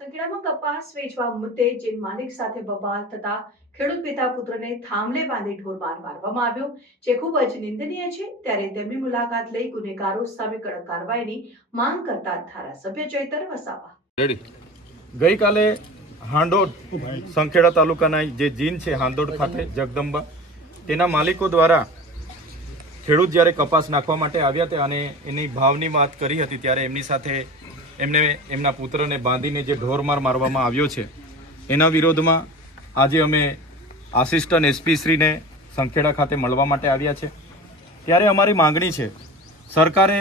સંખેડામાં કપાસ વેચવા મુદ્દે જીન માલિક સાથે બબાલ થતા ખેડૂત પિતા પુત્રને થાંભલે બાંધી ઢોરમાર મારવામાં આવ્યો, જે ખૂબ જ નિંદનીય છે। ત્યારે તેમની મુલાકાત લઈ ગુનેગારો સામે કડક કાર્યવાહીની માંગ કરતા ધારાસભ્ય ચૈતર વસાવા ગઈકાલે હાંડોદ સંખેડા તાલુકાના જે જીન છે હાંડોદ ખાતે જગદંબા તેના માલિકો દ્વારા ખેડૂત જ્યારે કપાસ નાખવા માટે આવ્યા હતા અને એની ભાવની વાત કરી હતી ત્યારે એમની સાથે એમને એમના પુત્રને બાંધીને જે ઢોરમાર મારવામાં આવ્યો છે એના વિરોધમાં આજે અમે આસિસ્ટન્ટ એસપી શ્રીને સંખેડા ખાતે મળવા માટે આવ્યા છે। ત્યારે અમારી માંગણી છે, સરકારે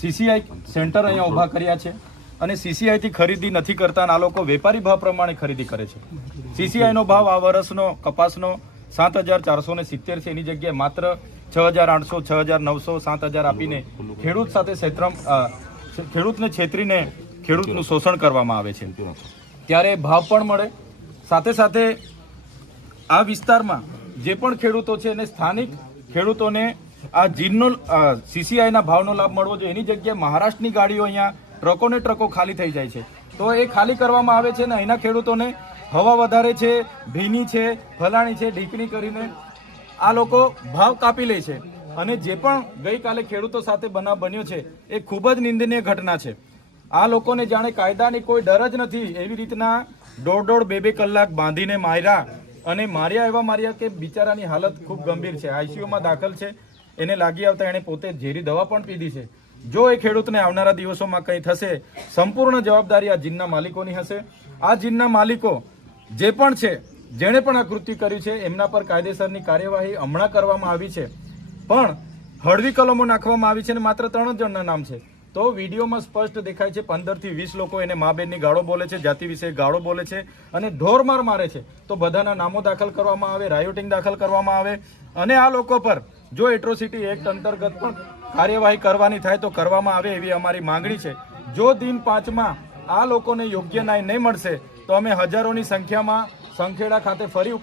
સીસીઆઈ સેન્ટર અહીંયા ઊભા કર્યા છે અને સીસીઆઈથી ખરીદી નથી કરતા અને આ લોકો વેપારી ભાવ પ્રમાણે ખરીદી કરે છે। સીસીઆઈનો ભાવ આ વર્ષનો કપાસનો 7,470 છે, એની જગ્યાએ માત્ર 6,800, 6,900, 7,000 આપીને ખેડૂત સાથે ખેડૂતને છેતરીને ખેડૂતનું શોષણ કરવામાં આવે છે। ત્યારે ભાવ પણ મળે, સાથે સાથે આ વિસ્તારમાં જે પણ ખેડૂતો છે એને સ્થાનિક ખેડૂતોને આ જીનનો સીસીઆઈના ભાવનો લાભ મળવો જોઈએ। એની જગ્યાએ મહારાષ્ટ્રની ગાડીઓ અહીંયા ટ્રકોને ટ્રકો ખાલી થઈ જાય છે, તો એ ખાલી કરવામાં આવે છે ને અહીંના ખેડૂતોને હવા વધારે છે, ભીની છે, ફલાણી છે, ઢીકણી કરીને આ લોકો ભાવ કાપી લે છે। અને જે પણ ગઈકાલે ખેડૂતો સાથે બનાવ બન્યો છે એ ખૂબ જ નિંદનીય ઘટના છે। આ લોકોને જાણે કાયદાની કોઈ ડર જ નથી, એવી રીતના 1.5-2 કલાક બાંધીને માર્યા અને માર્યા એવા માર્યા કે બિચારાની હાલત ખૂબ ગંભીર છે, આઈસીયુમાં દાખલ છે। એને લાગી આવતા એણે પોતે ઝેરી દવા પણ પીધી છે। જો એ ખેડૂતને આવનારા દિવસોમાં કંઈ થશે, સંપૂર્ણ જવાબદારી આ જીનના માલિકોની હશે। આ જીનના માલિકો જે પણ છે, જેણે પણ આ કૃત્ય કર્યું છે એમના પર કાયદેસરની કાર્યવાહી હમણાં કરવામાં આવી છે, પણ હળવી કલમો નાખવામાં આવી છે અને માત્ર 3 જણના નામ છે। તો વિડીયોમાં સ્પષ્ટ દેખાય છે 15 થી 20 લોકો એને મા બેનની ગાળો બોલે છે, જાતિ વિશે ગાળો બોલે છે અને ઢોરમાર મારે છે। તો બધાના નામો દાખલ કરવામાં આવે, રાયોટિંગ દાખલ કરવામાં આવે અને આ લોકો પર જો એટ્રોસિટી એક્ટ અંતર્ગત પણ કાર્યવાહી કરવાની થાય તો કરવામાં આવે એવી અમારી માંગણી છે। જો દિન 5માં આ લોકોને યોગ્ય ન્યાય નહીં મળશે તો અમે હજારોની સંખ્યામાં સંખેડા ખાતે ફરી